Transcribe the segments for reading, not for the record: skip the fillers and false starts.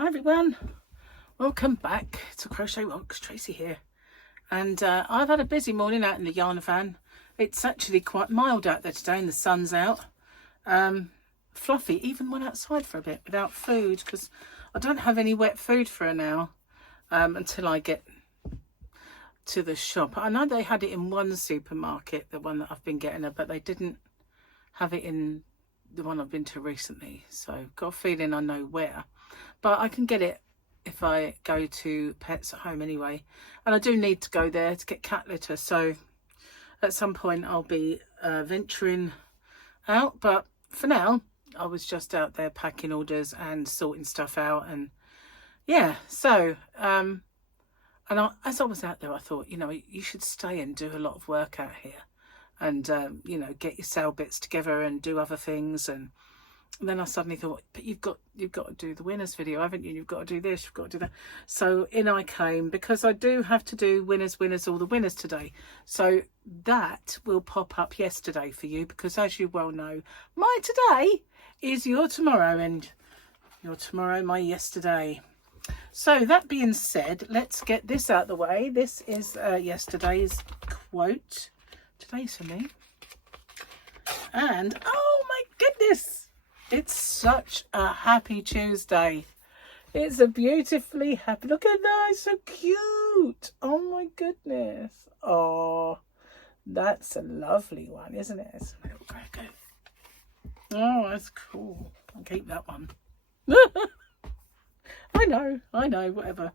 Hi everyone, welcome back to Crochet Rocks. Tracy here, and I've had a busy morning out in the yarn van. It's actually quite mild out there today and the sun's out. Fluffy even went outside for a bit without food because I don't have any wet food for her now until I get to the shop. I know they had it in one supermarket, the one that I've been getting her, but they didn't have it in the one I've been to recently, so got a feeling I know where. But I can get it if I go to Pets at Home anyway. And I do need to go there to get cat litter. So at some point I'll be venturing out. But for now, I was just out there packing orders and sorting stuff out. And yeah, so as I was out there, I thought, you know, you should stay and do a lot of work out here. And, you know, get your sale bits together and do other things. And then I suddenly thought, but you've got to do the winners video, haven't you? You've got to do this, you've got to do that. So in I came, because I do have to do winners, all the winners today. So that will pop up yesterday for you, because as you well know, my today is your tomorrow, and your tomorrow, my yesterday. So that being said, let's get this out of the way. This is yesterday's quote. Today's for me. And oh my goodness, it's such a happy Tuesday. It's a beautifully happy, look at that, it's so cute. Oh my goodness. Oh, that's a lovely one, isn't it? It's a little cracker. Oh, that's cool. I'll keep that one. I know, whatever.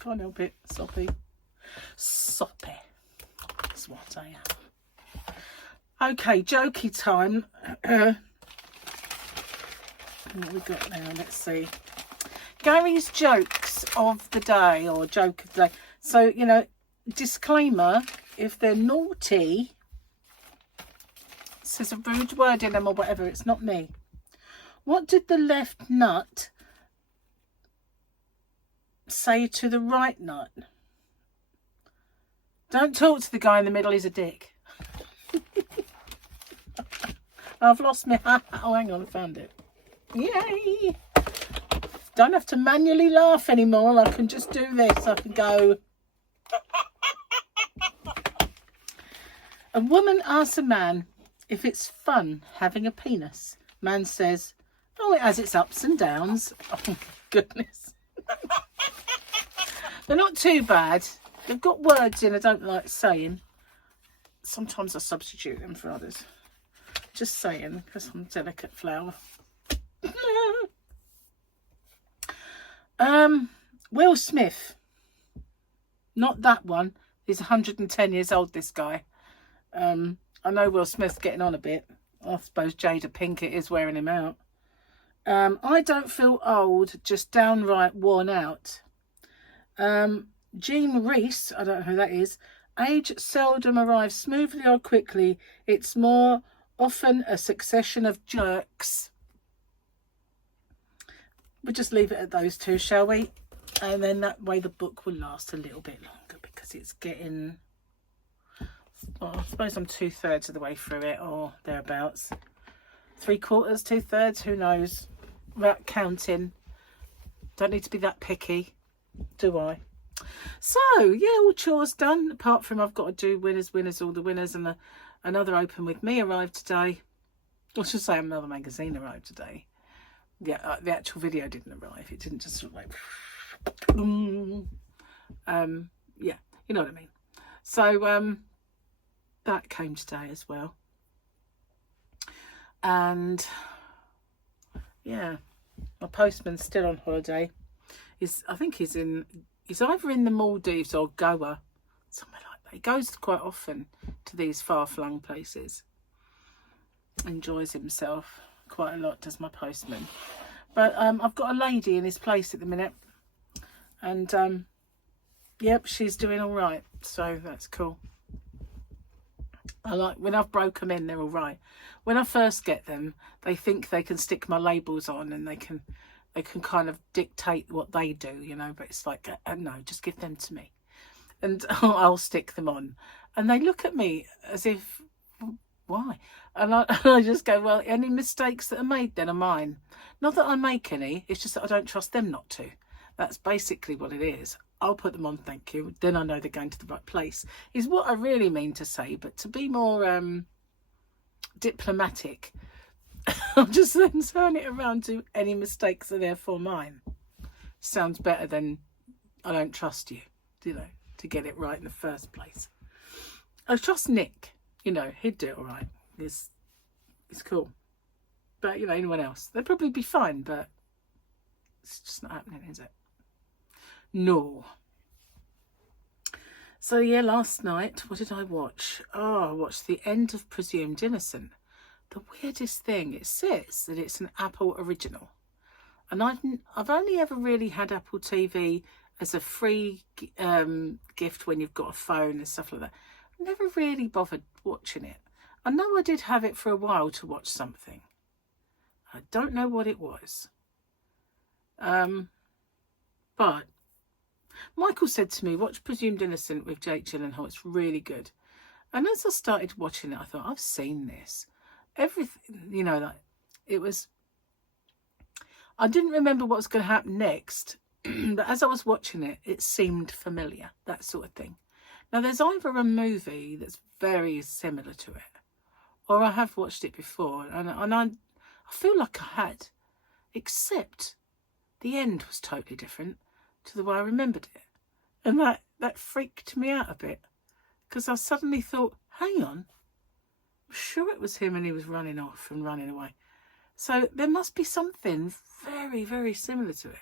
Can't help it. Soppy. That's what I am. Okay, jokey time. What we got now? Let's see. Gary's jokes of the day, or joke of the day. So, you know, disclaimer, if they're naughty, says a rude word in them or whatever, it's not me. What did the left nut say to the right nut? Don't talk to the guy in the middle, he's a dick. I've lost my hat. Oh, hang on, I found it. Yay! Don't have to manually laugh anymore. I can just do this. I can go. A woman asks a man if it's fun having a penis. Man says, oh, it has its ups and downs. Oh, my goodness. They're not too bad. They've got words in I don't like saying. Sometimes I substitute them for others. Just saying, because I'm a delicate flower. Will Smith. Not that one. He's 110 years old, this guy. I know Will Smith's getting on a bit. I suppose Jada Pinkett is wearing him out. I don't feel old, just downright worn out. Jean Reese, I don't know who that is. Age seldom arrives smoothly or quickly. It's more often a succession of jerks. We'll just leave it at those two, shall we? And then that way the book will last a little bit longer, because it's getting, well, I suppose I'm 2/3 of the way through it, or thereabouts. 3/4, 2/3, who knows? Without counting. Don't need to be that picky, do I? So yeah, all chores done, apart from I've got to do winners, all the winners, and another Open With Me arrived today. I should say another magazine arrived today. Yeah, the actual video didn't arrive. It didn't just sort of like yeah, you know what I mean. So that came today as well. And yeah, my postman's still on holiday. I think he's either in the Maldives or Goa, somewhere like that. He goes quite often to these far-flung places. Enjoys himself quite a lot, does my postman. But I've got a lady in his place at the minute, and yep, she's doing all right, so that's cool. I like when I've broke them in, they're all right. When I first get them, they think they can stick my labels on, and they can kind of dictate what they do, you know, but it's like, no, just give them to me and I'll stick them on. And they look at me as if, why? And I just go, well, any mistakes that are made then are mine. Not that I make any, it's just that I don't trust them not to. That's basically what it is. I'll put them on, thank you, then I know they're going to the right place, is what I really mean to say. But to be more diplomatic, I'll just then turn it around to any mistakes are therefore mine. Sounds better than I don't trust you, you know, to get it right in the first place. I trust Nick, you know, he'd do it all right. It's cool. But, you know, anyone else, they'd probably be fine, but it's just not happening, is it? No. So, yeah, last night, what did I watch? Oh, I watched the end of Presumed Innocent. The weirdest thing, it says that it's an Apple original. And I've only ever really had Apple TV as a free gift when you've got a phone and stuff like that. I never really bothered watching it. I know I did have it for a while to watch something. I don't know what it was. But Michael said to me, watch Presumed Innocent with Jake Gyllenhaal. It's really good. And as I started watching it, I thought, I've seen this. Everything, you know, like it was... I didn't remember what was going to happen next, but as I was watching it, it seemed familiar, that sort of thing. Now, there's either a movie that's very similar to it, or I have watched it before, and I feel like I had, except the end was totally different to the way I remembered it. And that freaked me out a bit, because I suddenly thought, hang on, I'm sure it was him and he was running off and running away. So there must be something very, very similar to it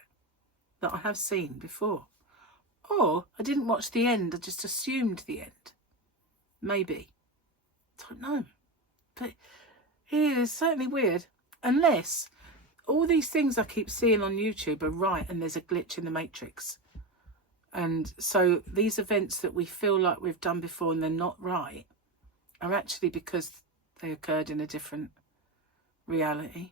that I have seen before. Or I didn't watch the end, I just assumed the end. Maybe. Don't know. But it is certainly weird. Unless all these things I keep seeing on YouTube are right and there's a glitch in the matrix. And so these events that we feel like we've done before and they're not right are actually because they occurred in a different reality.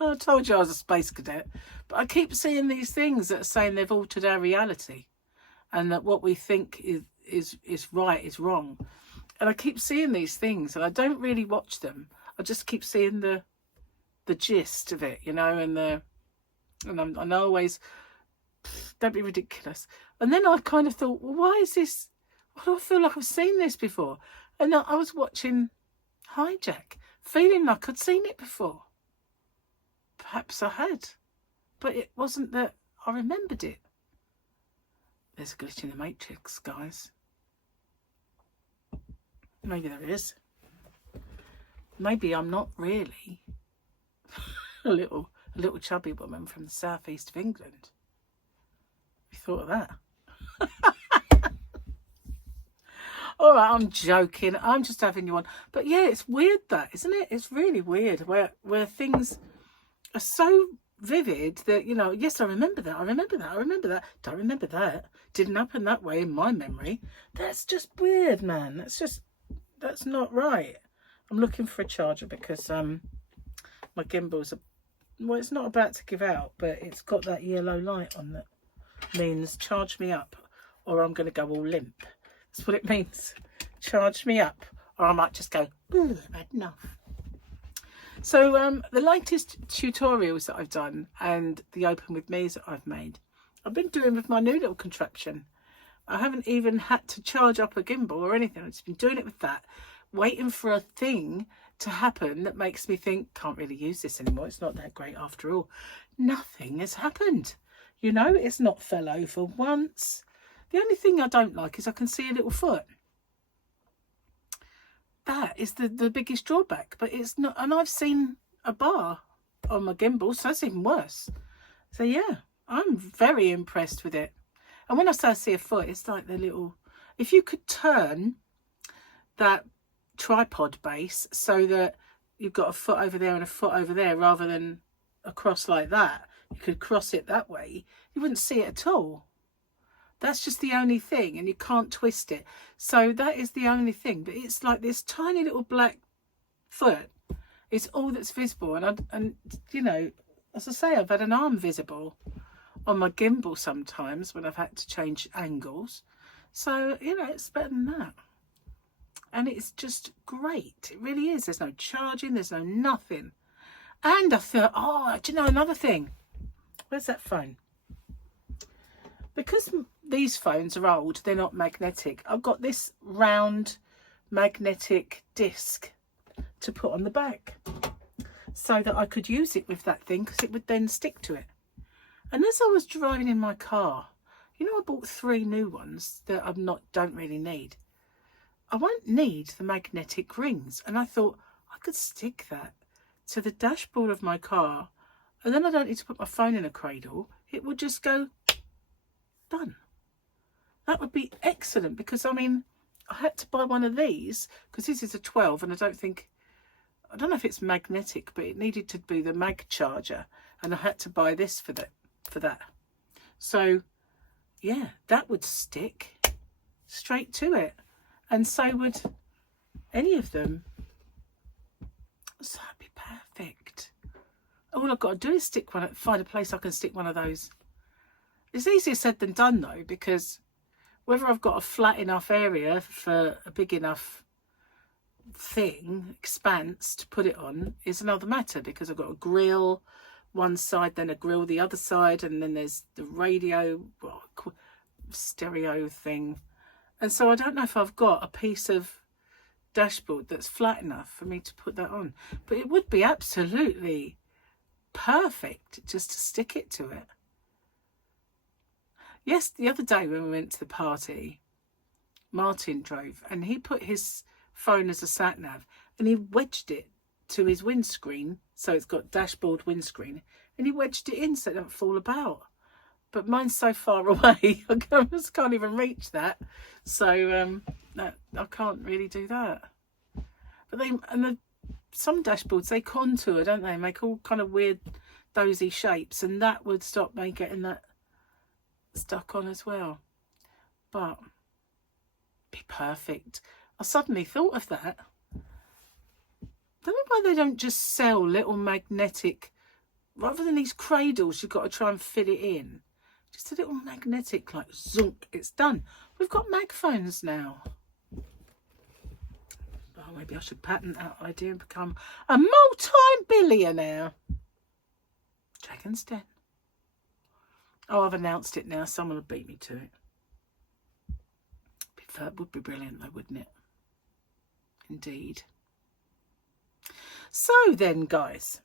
I told you I was a space cadet, but I keep seeing these things that are saying they've altered our reality and that what we think is right is wrong. And I keep seeing these things and I don't really watch them. I just keep seeing the gist of it, you know, and I'm always, don't be ridiculous. And then I kind of thought, well, why is this? Why do I feel like I've seen this before? And I was watching Hijack, feeling like I'd seen it before. Perhaps I had, but it wasn't that I remembered it. There's a glitch in the matrix, guys. Maybe there is. Maybe I'm not really a little chubby woman from the southeast of England. You thought of that? All right, I'm joking. I'm just having you on. But yeah, it's weird that, isn't it? It's really weird where things are so vivid that, you know, yes, I remember that. Don't remember that. Didn't happen that way in my memory. That's just weird, man. That's not right. I'm looking for a charger because my gimbal's well, it's not about to give out, but it's got that yellow light on that means charge me up or I'm going to go all limp. That's what it means. Charge me up or I might just go, ooh, I've had enough. So the latest tutorials that I've done and the open with me's that I've made, I've been doing with my new little contraption. I haven't even had to charge up a gimbal or anything. I've just been doing it with that, waiting for a thing to happen that makes me think, can't really use this anymore. It's not that great after all. Nothing has happened. You know, it's not fell over once. The only thing I don't like is I can see a little foot. That is the biggest drawback, but it's not. And I've seen a bar on my gimbal, so that's even worse. So yeah, I'm very impressed with it. And when I say I see a foot, it's like the little, if you could turn that tripod base so that you've got a foot over there and a foot over there rather than across like that, you could cross it that way, you wouldn't see it at all. That's just the only thing, and you can't twist it. So that is the only thing. But it's like this tiny little black foot. It's all that's visible. And you know, as I say, I've had an arm visible on my gimbal sometimes when I've had to change angles. So, you know, it's better than that. And it's just great. It really is. There's no charging, there's no nothing. And I thought, oh, do you know another thing? Where's that phone? Because these phones are old, they're not magnetic. I've got this round magnetic disc to put on the back so that I could use it with that thing, because it would then stick to it. And as I was driving in my car, you know, I bought 3 new ones that I don't really need. I won't need the magnetic rings, and I thought I could stick that to the dashboard of my car, and then I don't need to put my phone in a cradle. It would just go done. That would be excellent, because I mean, I had to buy one of these because this is a 12, and I don't know if it's magnetic, but it needed to be the mag charger, and I had to buy this for that. So yeah, that would stick straight to it, and so would any of them. So that'd be perfect. All I've got to do is find a place I can stick one of those. It's easier said than done though, because whether I've got a flat enough area for a big enough expanse to put it on is another matter, because I've got a grill one side, then a grill the other side, and then there's the radio stereo thing. And so I don't know if I've got a piece of dashboard that's flat enough for me to put that on, but it would be absolutely perfect just to stick it to it. Yes, the other day when we went to the party, Martin drove, and he put his phone as a sat nav, and he wedged it to his windscreen, so it's got dashboard windscreen, and he wedged it in so it don't fall about. But mine's so far away, I just can't even reach that. So I can't really do that. But some dashboards, they contour, don't they? Make all kind of weird dozy shapes, and that would stop me getting that stuck on as well. But be perfect. I suddenly thought of that. Don't know why they don't just sell little magnetic, rather than these cradles you've got to try and fit it in. Just a little magnetic, like zunk, it's done. We've got mag phones now. Oh, maybe I should patent that idea and become a multi-billionaire. Dragon's Den. Oh, I've announced it now. Someone will beat me to it. That would be brilliant though, wouldn't it? Indeed. So then, guys,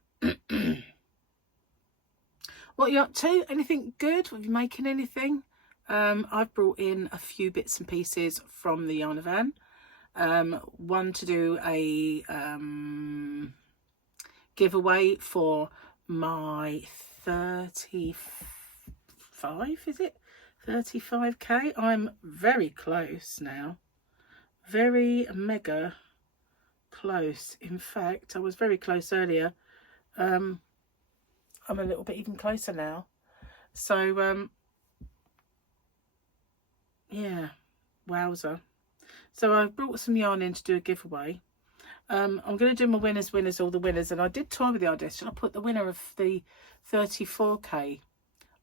what are you up to? Anything good? Are you making anything? I've brought in a few bits and pieces from the yarn van. One to do a giveaway for my 35, is it? 35k. I'm very close now. Very mega close. In fact, I was very close earlier. I'm a little bit even closer now. So yeah, wowza. So I brought some yarn in to do a giveaway. I'm going to do my winners, all the winners. And I did toy with the idea. Should I put the winner of the 34k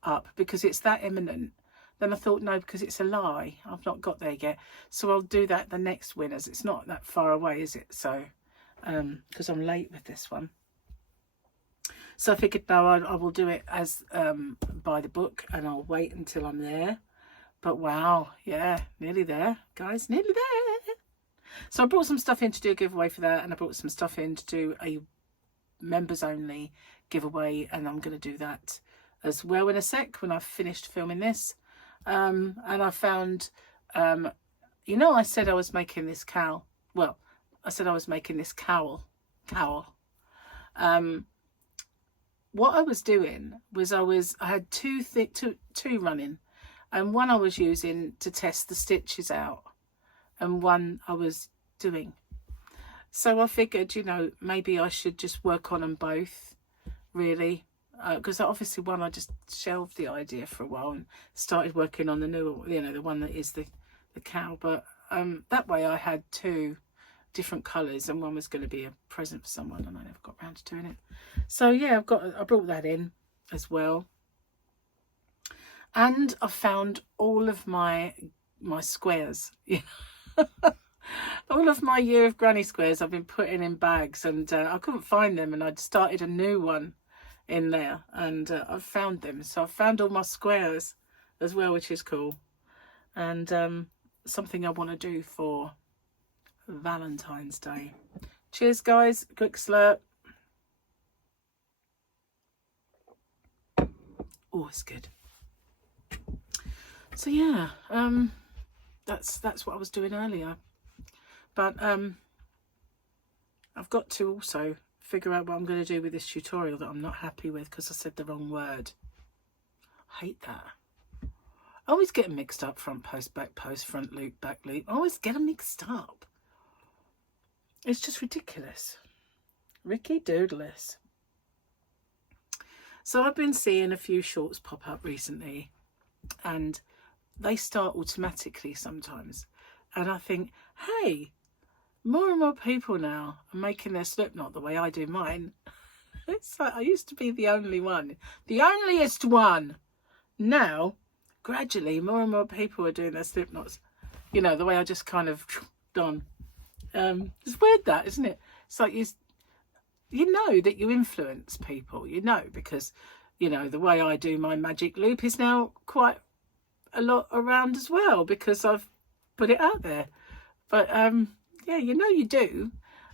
up because it's that imminent? Then I thought, no, because it's a lie. I've not got there yet. So I'll do that the next winners. It's not that far away, is it? So, because I'm late with this one. So I figured, no, I will do it as by the book, and I'll wait until I'm there. But wow, yeah, nearly there, guys, nearly there. So I brought some stuff in to do a giveaway for that, and I brought some stuff in to do a members only giveaway, and I'm going to do that as well in a sec when I've finished filming this. And I found, you know, I said I was making this cowl. Well, I said I was making this cowl. What I was doing was I had two running, and one I was using to test the stitches out, and one I was doing. So I figured, you know, maybe I should just work on them both, really. Because obviously one I just shelved the idea for a while and started working on the new, you know, the one that is the cow. But that way I had 2 different colours, and one was going to be a present for someone, and I never got around to doing it. So yeah, I brought that in as well. And I found all of my squares. All of my year of granny squares I've been putting in bags, and I couldn't find them, and I'd started a new one in there, and I've found them. So I've found all my squares as well, which is cool, and something I want to do for Valentine's Day. Cheers guys, quick slurp. Oh, it's good. So yeah, that's what I was doing earlier, but I've got to also figure out what I'm going to do with this tutorial that I'm not happy with because I said the wrong word. I hate that. I always get them mixed up, front post, back post, front loop, back loop. I always get them mixed up. It's just ridiculous. Ricky Doodless. So I've been seeing a few shorts pop up recently, and they start automatically sometimes. And I think, hey, more and more people now are making their slip knot the way I do mine. It's like I used to be the only one, the onlyest one. Now, gradually, more and more people are doing their slip knots, you know, the way I just kind of done. It's weird that, isn't it? It's like you know that you influence people, you know, because, you know, the way I do my magic loop is now quite a lot around as well because I've put it out there. But yeah, you know you do,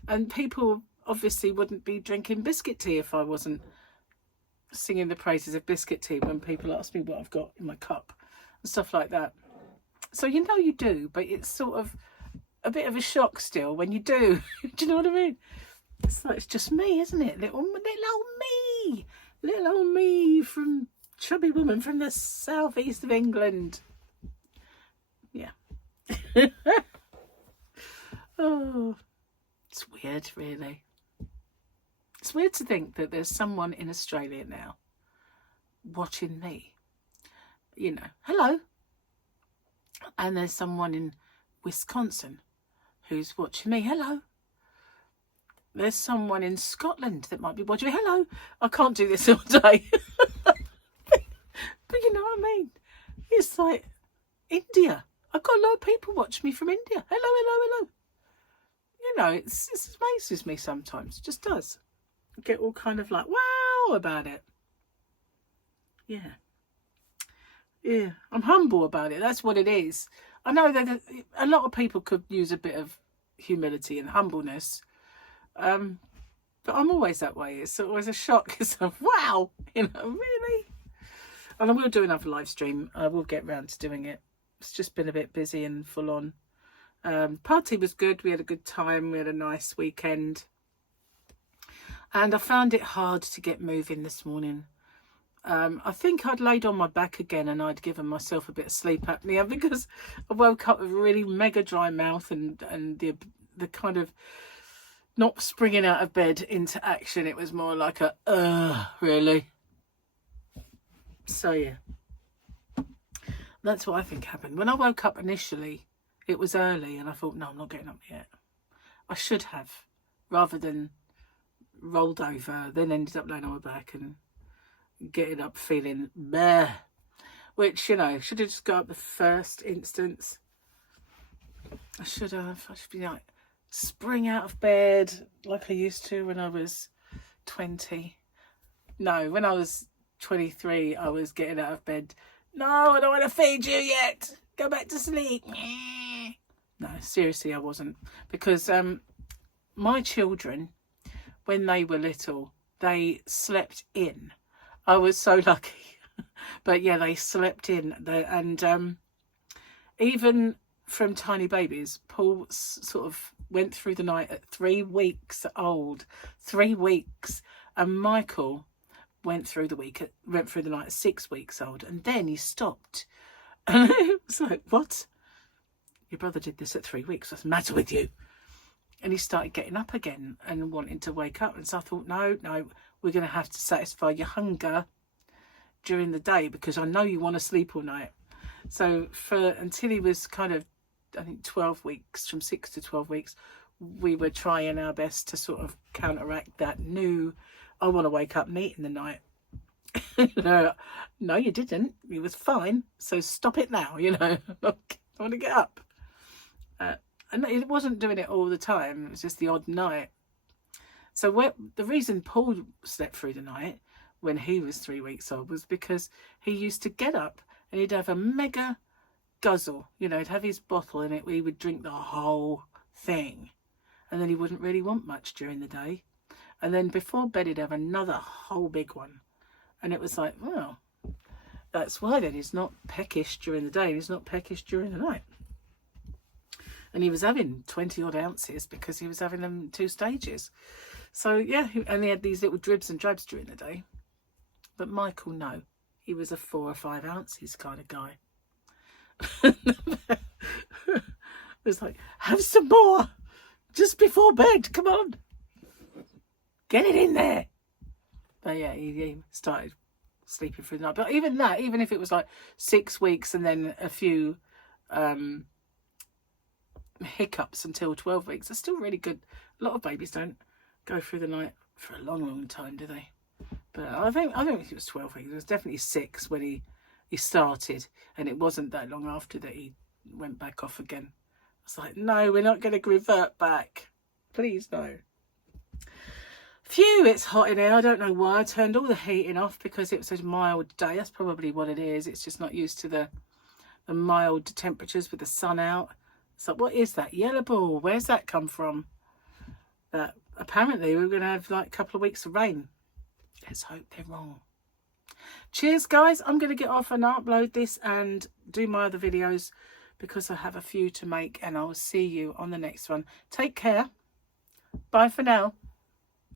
and people obviously wouldn't be drinking biscuit tea if I wasn't singing the praises of biscuit tea when people ask me what I've got in my cup and stuff like that. So you know you do, but it's sort of a bit of a shock still when you do. Do you know what I mean? It's like, it's just me, isn't it? Little old me from chubby woman from the southeast of England. Yeah. Oh, it's weird, really. It's weird to think that there's someone in Australia now watching me. You know, hello. And there's someone in Wisconsin who's watching me. Hello. There's someone in Scotland that might be watching me. Hello. I can't do this all day. But you know what I mean? It's like India. I've got a lot of people watch me from India. Hello. You know, it amazes me sometimes. It just does. I get all kind of like, wow, about it. Yeah. Yeah. I'm humble about it. That's what it is. I know that a lot of people could use a bit of humility and humbleness. But I'm always that way. It's always a shock. It's like, wow, you know, really? And I will do another live stream. I will get round to doing it. It's just been a bit busy and full on. Party was good. We had a good time. We had a nice weekend. And I found it hard to get moving this morning. I think I'd laid on my back again and I'd given myself a bit of sleep apnea because I woke up with a really mega dry mouth and the kind of not springing out of bed into action. It was more like a, really? So, yeah. That's what I think happened. When I woke up initially, it was early and I thought, no, I'm not getting up yet. I should have, rather than rolled over, then ended up laying on my back and getting up feeling bleh. Which, you know, should have just got up the first instance. I should be like, spring out of bed like I used to when I was 20. No, when I was 23, I was getting out of bed. No, I don't want to feed you yet. Go back to sleep. No, seriously, I wasn't. Because my children, when they were little, they slept in. I was so lucky. But yeah, they slept in. And even from tiny babies, Paul sort of went through the night at 3 weeks old. 3 weeks. And Michael went through the night at 6 weeks old, and then he stopped. And it was like, what? Your brother did this at 3 weeks. What's the matter with you? And he started getting up again and wanting to wake up. And so I thought, no, we're going to have to satisfy your hunger during the day because I know you want to sleep all night. So until he was kind of, I think 12 weeks, from 6 to 12 weeks, we were trying our best to sort of counteract that new, I want to wake up and eat in the night. No, you didn't. It was fine. So stop it now, you know. I want to get up. And it wasn't doing it all the time. It was just the odd night. So the reason Paul slept through the night when he was 3 weeks old was because he used to get up and he'd have a mega guzzle. You know, he'd have his bottle and he would drink the whole thing. And then he wouldn't really want much during the day. And then before bed, he'd have another whole big one. And it was like, well, that's why then he's not peckish during the day and he's not peckish during the night. And he was having 20 odd ounces because he was having them 2 stages. So yeah, and he had these little dribs and drabs during the day. But Michael, no, he was a 4 or 5 ounces kind of guy. It was like, have some more just before bed, come on, get it in there. But yeah, he started sleeping through the night. But even that, even if it was like 6 weeks and then a few hiccups until 12 weeks, that's still really good. A lot of babies don't go through the night for a long time, do they? But I think it was 12 weeks. It was definitely 6 when he started, and it wasn't that long after that he went back off again. I was like, no, we're not going to revert back, please no. Phew, it's hot in here. I don't know why. I turned all the heating off because it was a mild day. That's probably what it is. It's just not used to the mild temperatures with the sun out. So what is that yellow ball? Where's that come from? But apparently we're going to have like a couple of weeks of rain. Let's hope they're wrong. Cheers, guys. I'm going to get off and upload this and do my other videos because I have a few to make, and I'll see you on the next one. Take care. Bye for now.